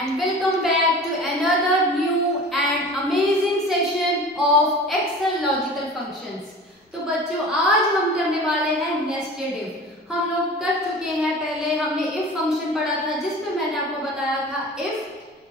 and welcome back to another new and amazing session of Excel logical functions। तो बच्चों आज हम करने वाले हैं नेस्टेड इफ। हम लोग कर चुके हैं, पहले हमने इफ फंक्शन पढ़ा था जिसमें मैंने आपको बताया था इफ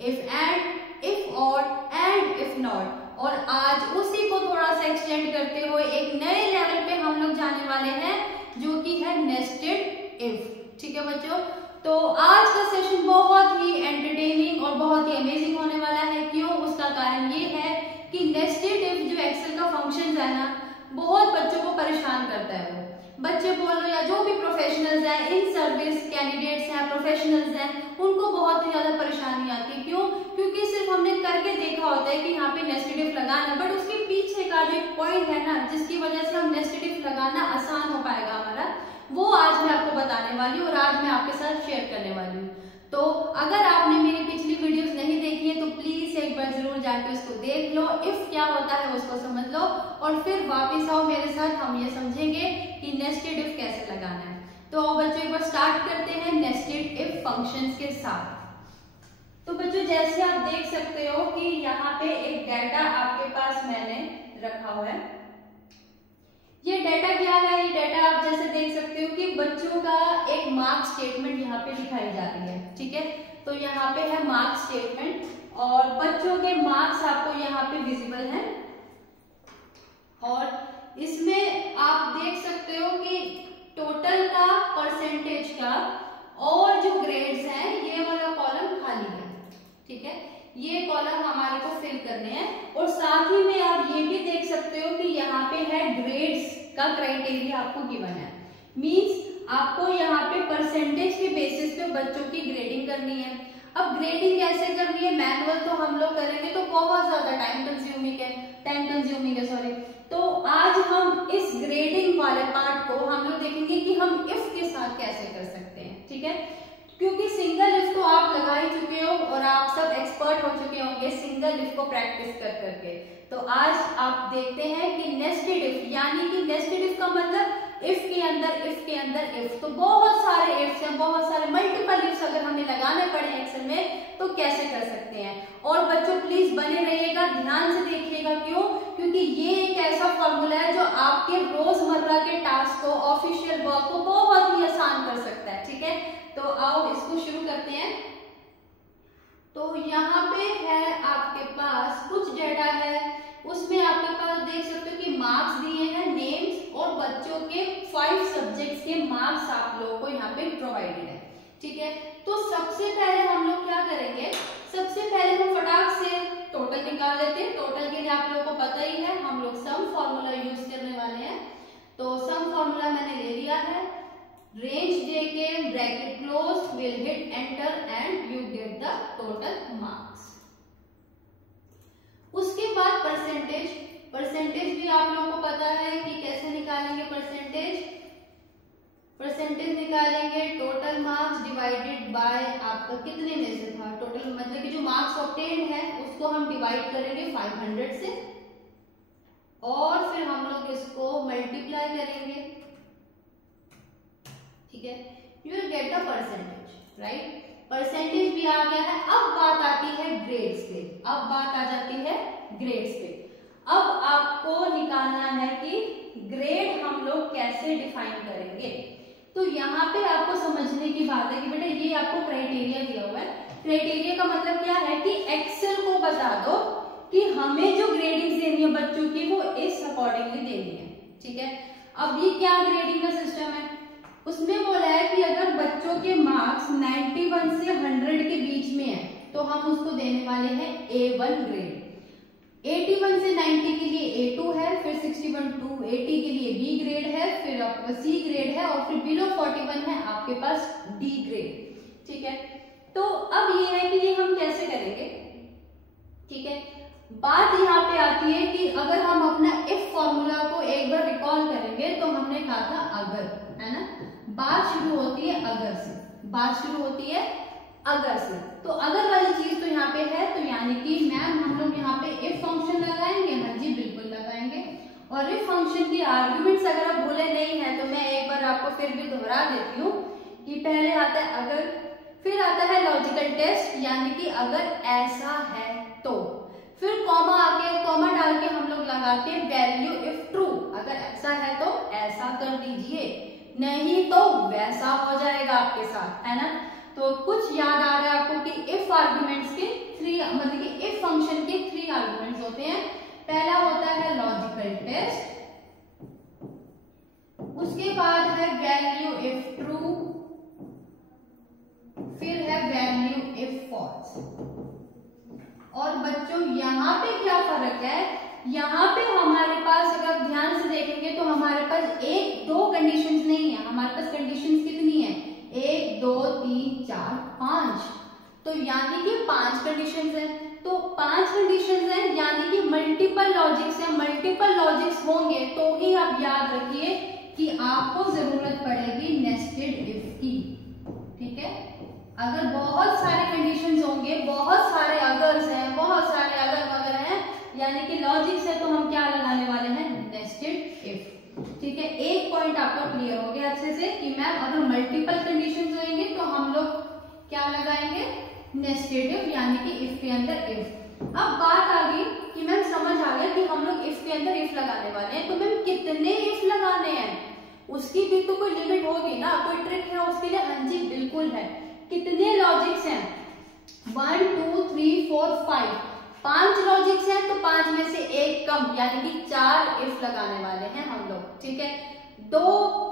एंड, इफ और एंड इफ नॉट, और आज उसी को थोड़ा सा एक्सटेंड करते हुए एक नए लेवल पे हम लोग जाने वाले हैं जो कि है नेस्टेड इफ। ठीक है बच्चों, तो आज का सेशन बहुत ही एंटरटेनिंग और बहुत ही अमेजिंग होने वाला है। क्यों? उसका कारण ये है कि नेस्टेड इफ जो एक्सेल का फंक्शन है ना, बहुत बच्चों को परेशान करता है। वो बच्चे बोल रहे हैं, जो भी प्रोफेशनल्स हैं, इन सर्विस कैंडिडेट्स हैं, प्रोफेशनल्स हैं, उनको बहुत ही ज्यादा परेशानी आती है। क्यों? क्योंकि सिर्फ हमने करके देखा होता है कि यहाँ पे नेस्टेड इफ लगाना, बट उसके पीछे का जो एक पॉइंट है ना, जिसकी वजह से हम नेस्टेड इफ लगाना आसान हो पाएगा हमारा, वो आज मैं आपको बताने वाली हूँ और आज मैं आपके साथ शेयर करने वाली हूँ। तो अगर आपने मेरी पिछली वीडियोस नहीं देखी है तो प्लीज एक बार जरूर जाके उसको देख लो, इफ क्या होता है उसको समझ लो और फिर वापस आओ मेरे साथ, हम ये समझेंगे कि नेस्टेड इफ कैसे लगाना है। तो बच्चों एक बार स्टार्ट करते हैं नेस्टेड इफ फंक्शंस के साथ। तो बच्चों जैसे आप देख सकते हो कि यहाँ पे एक डाटा आपके पास मैंने रखा हुआ है। ये डाटा क्या है? ये डाटा आप जैसे देख सकते हो कि बच्चों का एक मार्क्स स्टेटमेंट यहाँ पे दिखाई जा रही है। ठीक है, तो यहाँ पे है मार्क्स स्टेटमेंट और बच्चों के मार्क्स आपको यहाँ पे विजिबल हैं और इसमें आप देख सकते हो कि टोटल का, परसेंटेज का और जो ग्रेड्स हैं ये वाला कॉलम खाली है। ठीक है, ये कॉलम हमारे को फिल करने हैं और साथ ही में आप ये भी देख सकते हो कि यहाँ पे है ग्रेड्स का क्राइटेरिया आपको गिवन है। मींस आपको यहाँ पे परसेंटेज के बेसिस पे बच्चों की ग्रेडिंग करनी है। अब ग्रेडिंग कैसे करनी है? मैनुअल तो हम लोग करेंगे तो बहुत ज्यादा टाइम कंज्यूमिंग है। तो आज हम इस ग्रेडिंग वाले पार्ट को हम लोग देखेंगे कि हम इफ के साथ कैसे कर सकते हैं। ठीक है, क्योंकि सिंगल इफ तो आप लगा ही चुके हो और आप सब एक्सपर्ट हो चुके होंगे सिंगल इफ को प्रैक्टिस कर करके। तो आज आप देखते हैं कि नेस्टेड इफ, यानी कि नेस्टेड इफ का मतलब इफ के अंदर इफ। तो बहुत सारे इफ्स हैं, बहुत सारे मल्टीपल इफ्स अगर हमें लगाने पड़े एक्सेल में तो कैसे कर सकते हैं। और बच्चों प्लीज बने रहिएगा, ध्यान से देखिएगा। क्यों? क्योंकि ये एक ऐसा फॉर्मूला है जो आपके रोजमर्रा के टास्क को, ऑफिशियल वर्क को बहुत ही आसान कर सकता है। ठीक है, तो आओ इसको शुरू करते हैं। तो यहाँ पे है आपके पास कुछ डेटा है, उसमें आपके पास देख सकते हो कि मार्क्स दिए हैं, नेम्स और बच्चों के 5 सब्जेक्ट्स के मार्क्स आप लोगों को यहाँ पे प्रोवाइडेड है। ठीक है, तो सबसे पहले हम लोग क्या करेंगे? सबसे पहले हम फटाक से टोटल निकाल लेते हैं। टोटल के लिए आप लोगों को पता ही है, हम लोग सम फॉर्मूला यूज करने वाले हैं। तो सम फॉर्मूला मैंने ले लिया है, रेंज देके bracket close, will hit enter and you get the total marks. उसके बाद परसेंटेज भी आप लोगों को पता है कि कैसे निकालेंगे। परसेंटेज निकालेंगे टोटल मार्क्स डिवाइडेड बाय आपका कितने में से था टोटल, मतलब कि जो मार्क्स ऑब्टेन्ड है उसको हम डिवाइड करेंगे 500 से और फिर हम लोग इसको मल्टीप्लाई करेंगे। ठीक है, you will get the percentage, right. Percentage भी आ गया है। अब बात आती है ग्रेड्स पे। अब आपको निकालना है कि ग्रेड हम लोग कैसे डिफाइन करेंगे। तो यहाँ पे आपको समझने की बात है कि बेटा ये आपको क्राइटेरिया दिया हुआ है। क्राइटेरिया का मतलब क्या है कि एक्सेल को बता दो कि हमें जो ग्रेडिंग देनी है बच्चों की वो इस अकॉर्डिंगली देनी है। ठीक है, अब ये क्या ग्रेडिंग का सिस्टम है? उसमें बोला है कि अगर बच्चों के मार्क्स 91 से 100 के बीच में है तो हम उसको देने वाले हैं A1 ग्रेड। 81 से 90 के लिए A2 है, फिर 61 to 80 के लिए B ग्रेड है, फिर आपका C ग्रेड है और फिर बिलो 41 है आपके पास D ग्रेड। ठीक है, तो अब ये है कि ये हम कैसे करेंगे। ठीक है, बात यहाँ पे आती है कि अगर हम अपना इफ फॉर्मूला को एक बार रिकॉल करेंगे तो हमने कहा था अगर, है ना, बात शुरू होती है अगर से। तो अगर वाली चीज तो यहाँ पे है, तो यानी कि मैम हम लोग यहाँ पे इफ फंक्शन लगाएंगे। हाँ जी बिल्कुल लगाएंगे। और इफ फंक्शन की आर्ग्यूमेंट्स अगर आप भूले नहीं है तो मैं एक बार आपको फिर भी दोहरा देती हूँ कि पहले आता है अगर, फिर आता है लॉजिकल टेस्ट, यानी कि अगर ऐसा है तो। फिर कॉमा आके, कॉमा डाल के हम लोग लगाते हैं वैल्यू इफ ट्रू, अगर ऐसा है तो ऐसा कर दीजिए, नहीं तो वैसा हो जाएगा आपके साथ, है ना। तो कुछ याद आ रहा है आपको कि इफ आर्गुमेंट्स के मतलब कि इफ फंक्शन के 3 आर्गुमेंट्स होते हैं। पहला होता है लॉजिकल टेस्ट, उसके बाद है वैल्यू इफ ट्रू, फिर है वैल्यू इफ फॉल्स। और बच्चों यहाँ पे क्या फर्क है, यहाँ पे हमारे पास अगर ध्यान से देखेंगे तो हमारे पास 1-2 कंडीशंस नहीं है, हमारे पास कंडीशंस कितनी है, 1 2 3 4 5, तो यानी कि 5 कंडीशंस है। तो 5 कंडीशंस है यानी कि मल्टीपल लॉजिक्स है, मल्टीपल लॉजिक्स होंगे तो ही आप याद रखिए कि आपको जरूरत पड़ेगी नेस्टेड इफ की, ठीक है। अगर बहुत सारे कंडीशंस होंगे, बहुत सारे अगर्स हैं, बहुत सारे अगर वगैरह हैं, यानी कि लॉजिक्स है, तो हम क्या लगाने वाले हैं, नेस्टेड इफ, ठीक है। एक पॉइंट आपका क्लियर हो गया अच्छे से कि मैम अगर मल्टीपल कंडीशंस होंगे तो हम लोग क्या लगाएंगे, नेस्टेड इफ, यानी कि इफ के अंदर इफ। अब बात आ गई कि मैम समझ आ गया कि हम लोग इफ के अंदर इफ लगाने वाले हैं, तो मैम कितने इफ लगाने हैं, उसकी भी तो कोई लिमिट होगी ना, कोई ट्रिक है उसके लिए। हाँ जी बिल्कुल है। कितने लॉजिक्स हैं, 1 2 3 4 5, 5 लॉजिक्स हैं, तो 5 में से एक कम, यानी कि 4 इफ लगाने वाले हैं हम लोग, ठीक है। 2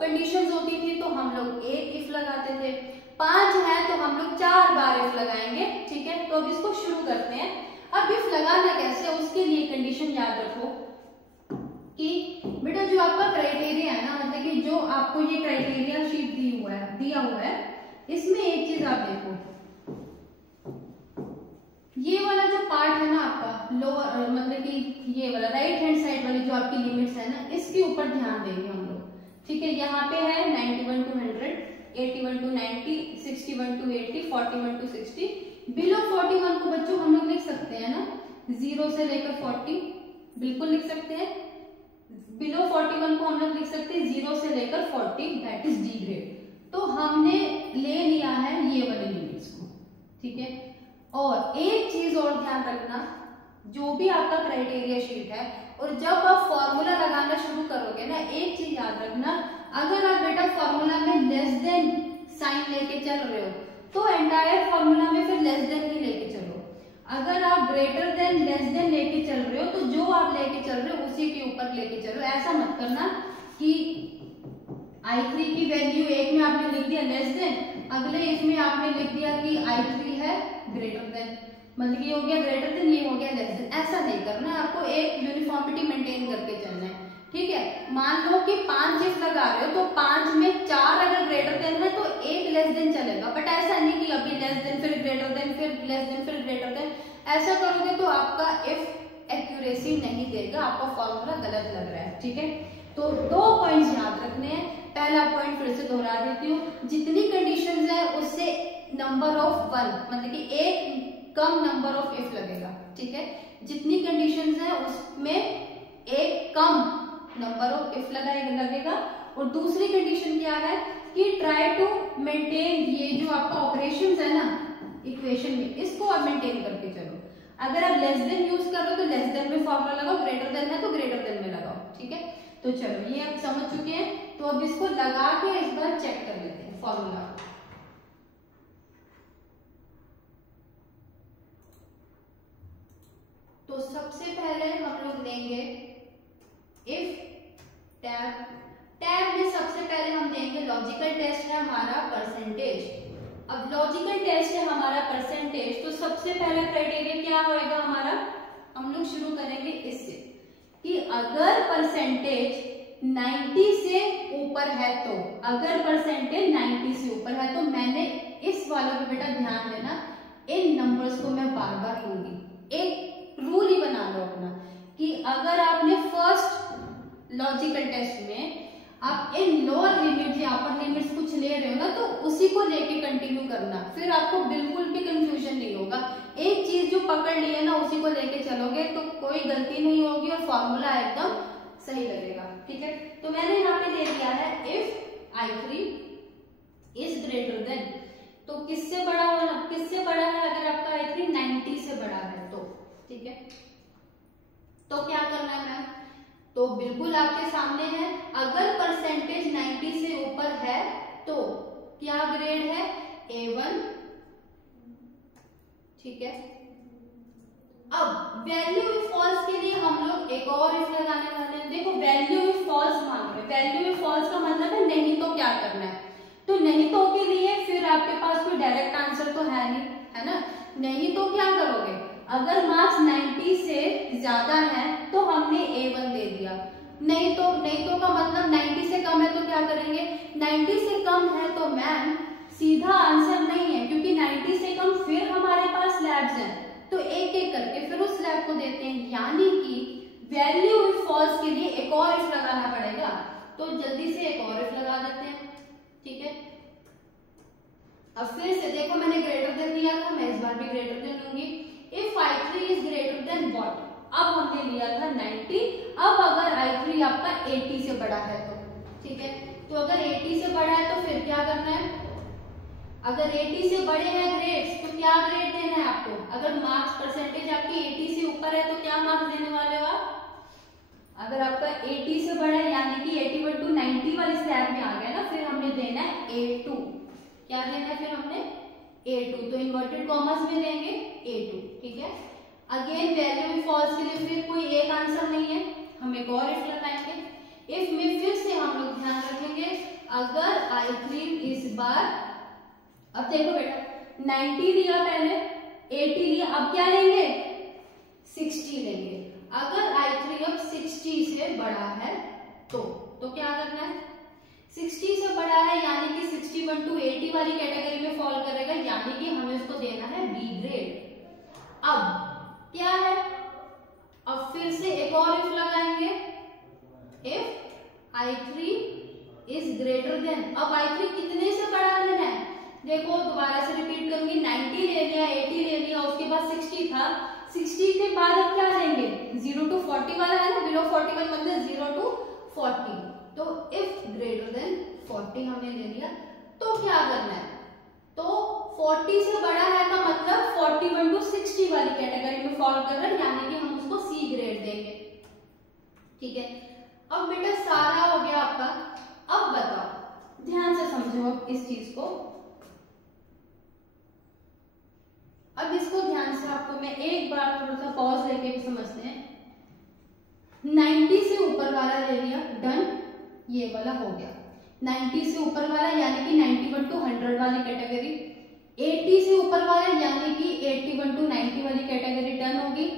कंडीशंस होती थी तो हम लोग 1 इफ लगाते थे, 5 है तो हम लोग 4 बार इफ लगाएंगे, ठीक है। तो अब इसको शुरू करते हैं। अब इफ लगाना कैसे, उसके लिए कंडीशन याद रखो कि बेटा जो आपका क्राइटेरिया है ना, मतलब कि जो आपको ये क्राइटेरिया शीट दिया हुआ है, इसमें एक चीज आप देखो, ये वाला जो पार्ट है ना आपका लोअर, मतलब कि ये वाला राइट हैंड साइड वाली जो आपकी लिमिट्स है ना, इसके ऊपर ध्यान देंगे हम लोग, ठीक है। यहाँ पे है 91 to 100, 81 to 90, 61 to 80, 41 to 60। Below 41 को बच्चों हम लोग लिख सकते हैं ना, 0 से लेकर 40, बिल्कुल लिख सकते हैं। बिलो 41 को हम लोग लिख सकते हैं 0 से लेकर 40, दैट इज डी ग्रेड। तो हमने ले लिया है ये वाले लिमिट्स को, ठीक है। और एक चीज और ध्यान रखना, जो भी आपका क्राइटेरिया शीट है और जब आप फॉर्मूला लगाना शुरू करोगे ना, एक चीज याद रखना, अगर आप बेटा फॉर्मूला में लेस देन साइन लेके चल रहे हो तो एंटायर फॉर्मूला में फिर लेस देन ही लेके चलो। अगर आप ग्रेटर देन लेस देन लेके चल रहे हो तो जो आप लेके चल रहे हो उसी के ऊपर लेके चलो। ऐसा मत करना कि I3 की वैल्यू एक में आपने लिख दिया लेस देन, अगले इसमें आपने लिख दिया कि I3 है ग्रेटर देन, मतलब ये हो गया ग्रेटर देन, ये हो गया लेस देन। ऐसा नहीं करना है, आपको एक यूनिफॉर्मिटी मेंटेन करके चलना है, ठीक है। मान लो कि 5 इफ लगा रहे हो तो 5 में 4 अगर ग्रेटर देन है तो 1 लेस देन चलेगा, बट ऐसा नहीं कि अभी लेस देन फिर ग्रेटर देन फिर लेस देन फिर ग्रेटर देन। ऐसा करोगे तो आपका इफ एक्यूरेसी नहीं देगा, आपका फॉर्मूला गलत लग रहा है, ठीक है। तो 2 पॉइंट्स याद रखने हैं। पहला पॉइंट फिर से दोहरा देती हूँ, जितनी कंडीशंस है उससे नंबर ऑफ 1, मतलब कि एक कम नंबर ऑफ इफ लगेगा, ठीक है। जितनी कंडीशंस है उसमें एक कम नंबर ऑफ इफ लगेगा। और दूसरी कंडीशन क्या है कि ट्राई टू मेंटेन, ये जो आपका ऑपरेशंस है ना इक्वेशन में, इसको आप मेंटेन करके चलो। अगर आप लेस देन यूज कर रहे हो तो लेस देन में फॉर्मूला लगाओ, ग्रेटर देन है तो ग्रेटर देन में लगाओ, ठीक है। तो चलो ये आप समझ चुके हैं, तो अब इसको लगा के इस बार चेक कर लेते हैं फॉर्मूला। तो सबसे पहले हम लोग लेंगे इफ टैब, टैब में सबसे पहले हम देंगे लॉजिकल टेस्ट है हमारा परसेंटेज। अब लॉजिकल टेस्ट है हमारा परसेंटेज, तो सबसे पहला क्राइटेरिया क्या होएगा हमारा, हम लोग शुरू करेंगे इससे कि अगर परसेंटेज 90 से ऊपर है तो, अगर परसेंटेज 90 से ऊपर है तो मैंने इस वाले पे बेटा ध्यान देना, इन नंबर्स को मैं बार बार लूंगी। एक रूल ही बना लो अपना कि अगर आपने फर्स्ट लॉजिकल टेस्ट में आप इन लोअर लिमिट या अपर लिमिट्स कुछ ले रहे हो ना, तो उसी को लेके कंटिन्यू करना, फिर आपको बिल्कुल भी कंफ्यूजन नहीं होगा। एक चीज जो पकड़ ली है ना उसी को लेके चलोगे तो कोई गलती नहीं होगी और फॉर्मूला एकदम सही लगेगा, ठीक है। तो मैंने यहाँ पे ले लिया है if I3 is greater than, तो किससे बड़ा है अगर आपका I3 90 से बड़ा है तो, ठीक है। तो क्या करना है मैम, तो बिल्कुल आपके सामने है, अगर परसेंटेज 90 से ऊपर है तो क्या ग्रेड है, A1, ठीक है। अब वैल्यू इफ फॉल्स के लिए हम लोग एक और इफ लगाने वाले हैं। देखो वैल्यू इफ फॉल्स मांग रहे, वैल्यू इफ फॉल्स का मतलब है नहीं तो क्या करना है, तो नहीं तो के लिए फिर आपके पास कोई डायरेक्ट आंसर तो है नहीं, है ना। नहीं तो क्या करोगे, अगर मार्क्स 90 से ज्यादा है तो हमने A1 दे दिया, नहीं तो का मतलब 90 से कम है तो क्या करेंगे, 90 से कम है तो मैम सीधा आंसर नहीं है, क्योंकि 90 से कम फिर हमारे पास लैब्स हैं, तो एक एक करके फिर उस लैब को देते हैं, यानी कि वैल्यू इफ फॉल्स के लिए एक और इफ लगाना पड़ेगा। तो जल्दी से एक और इफ लगा देते हैं, ठीक है। अब फिर से देखो मैंने ग्रेटर देन लिया था, मैं इस बार भी ग्रेटर देन लूंगी। If I3 is greater than what, अब हमने लिया था 90, अब अगर I3 आपका 80 से बड़ा है तो, ठीक है। तो अगर 80 से बड़ा है तो फिर क्या करना है, अगर 80 से बड़े हैं ग्रेड्स तो क्या ग्रेड देना है आपको, अगर मार्क्स परसेंटेज आपकी 80 से ऊपर है तो क्या मार्क्स देने वाले हो आप, अगर आपका 80 से बड़ा है यानी कि 81 to 90 वाली स्लैब में आ गया ना, फिर हमने देना है A2, क्या देना है फिर हमने A2, तो इन्वर्टेड कॉमर्स में देंगे A2, ठीक है। अगेन वैल्यू इफ फॉल्स के लिए फिर कोई एक आंसर नहीं है, हम एक और इफ लगाएंगे। इफ में फिर से हम लोग ध्यान रखेंगे, अगर I3 इस बार, अब देखो बेटा 90 लिया पहले, 80 लिया, अब क्या लेंगे 60 लेंगे। अगर I3 अब 60 से बड़ा है तो क्या करना है, 60 से बड़ा है यानी कि 61 to 80 वाली कैटेगरी में फॉल करेगा, यानी कि हमें उसको देना है B ग्रेड। अब क्या है, अब फिर से एक और इफ लगाएंगे, if I3 is greater than, अब I3 कितने से बड़ा लेना है, देखो दोबारा से रिपीट करूंगी, 90 ले लिया, 80 ले लिया, उसके बाद 60 था, 60 के बाद अब क्या लेंगे, 0 to 40 वाला है ना, बिलो 40 वाला मतलब 0 to 40, तो इफ ग्रेटर देन 40 हमने ले लिया, तो क्या करना है, तो 40 से बड़ा है का मतलब 41 to 60 वाली कैटेगरी में फॉल कर रहा है, यानी कि हम उसको C ग्रेड देंगे, ठीक है। अब बेटा सारा हो गया आपका, अब बताओ ध्यान से समझो अब इस चीज को, अब इसको ध्यान से आपको मैं एक बार थोड़ा सा पॉज लेके भी समझते हैं। 90 से ऊपर वाला ले लिया, डन, ये वाला हो गया। 90 से ऊपर वाला यानी कि 91 to 100 वाली कैटेगरी, 80 से ऊपर वाला यानी कि 81 to 90 वाली कैटेगरी डन होगी।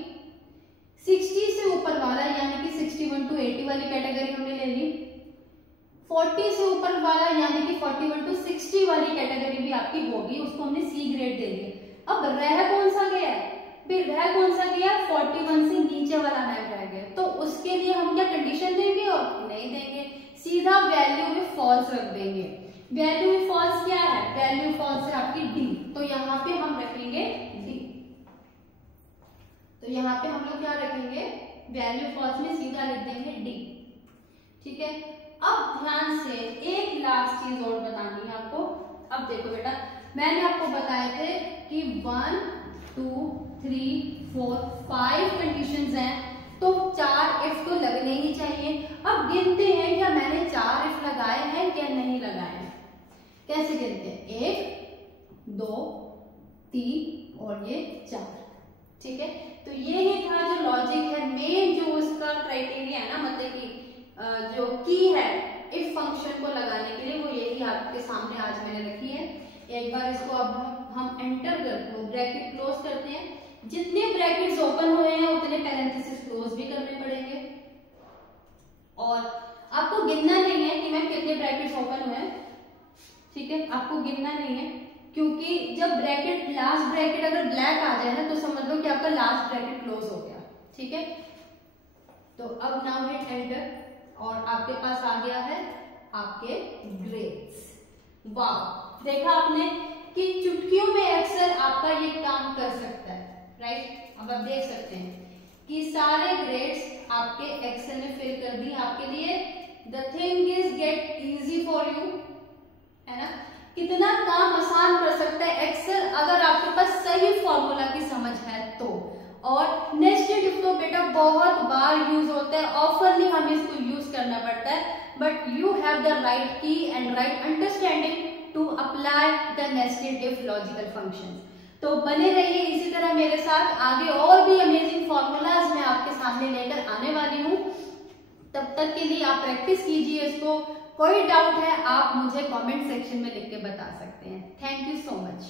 60 से ऊपर वाला यानी कि 61 to 80 वाली कैटेगरी हमने ले ली। 40 से ऊपर वाला यानी कि 41 to 60 वाली कैटेगरी भी आपकी होगी, उसको हमने C ग्रेड दे दिया। अब रह कौन सा गया, रह कौन सा गया, 41 से नीचे वाला मैच रह गया, तो उसके लिए हम क्या कंडीशन देंगे और नहीं देंगे, सीधा वैल्यू में फॉल्स रख देंगे। वैल्यू में फॉल्स क्या है, वैल्यू फॉल्स है आपकी D, तो यहाँ पे हम रखेंगे D, तो यहाँ पे हम लोग क्या रखेंगे, वैल्यू फॉल्स में सीधा लिख देंगे D, ठीक है। अब ध्यान से एक लास्ट चीज और बतानी है आपको। अब देखो बेटा मैंने आपको बताए थे कि 1 2 3 4 5 कंडीशंस हैं, तो 4 इफ तो लगने ही चाहिए। अब गिनते हैं क्या मैंने 4 इफ लगाए हैं या नहीं लगाए हैं, कैसे गिनते हैं, 1 2 3 और ये 4, ठीक है। तो ये ही था जो लॉजिक है, मेन जो उसका क्राइटेरिया है ना, मतलब कि जो की है इफ फंक्शन को लगाने के लिए, वो यही आपके सामने आज मैंने रखी है। एक बार इसको अब हम एंटर करते हैं, ब्रैकेट क्लोज करते हैं, जितने ब्रैकेट्स ओपन हुए हैं उतने पैरेंथेसिस क्लोज भी करने पड़ेंगे, और आपको गिनना नहीं है कि मैं कितने ब्रैकेट्स ओपन हुए हैं, ठीक है, आपको गिनना नहीं है, क्योंकि जब ब्रैकेट लास्ट ब्रैकेट अगर ब्लैक आ जाए ना तो समझ लो कि आपका लास्ट ब्रैकेट क्लोज हो गया, ठीक है। तो अब नाउ हिट एंटर और आपके पास आ गया है आपके ग्रेड्स। वाह, देखा आपने कि चुटकियों में एक्सेल आपका ये काम कर सकता है, राइट। अब आप देख सकते हैं कि सारे ग्रेड्स आपके एक्सेल में फिल कर दिए आपके लिए। The thing is get easy for you, है ना। कितना काम आसान कर सकता है एक्सेल अगर आपके पास सही फॉर्मूला की समझ है तो। और नेस्टेड इफ तो बेटा बहुत बार यूज होता है, ऑफरली हमें इसको यूज करना पड़ता है, but you have the right key and right understanding to apply the nested if logical functions. तो बने रहिए इसी तरह मेरे साथ, आगे और भी अमेजिंग फॉर्मूलाज मैं आपके सामने लेकर आने वाली हूँ। तब तक के लिए आप प्रैक्टिस कीजिए इसको। कोई डाउट है आप मुझे कमेंट सेक्शन में लिख के बता सकते हैं। Thank you so much.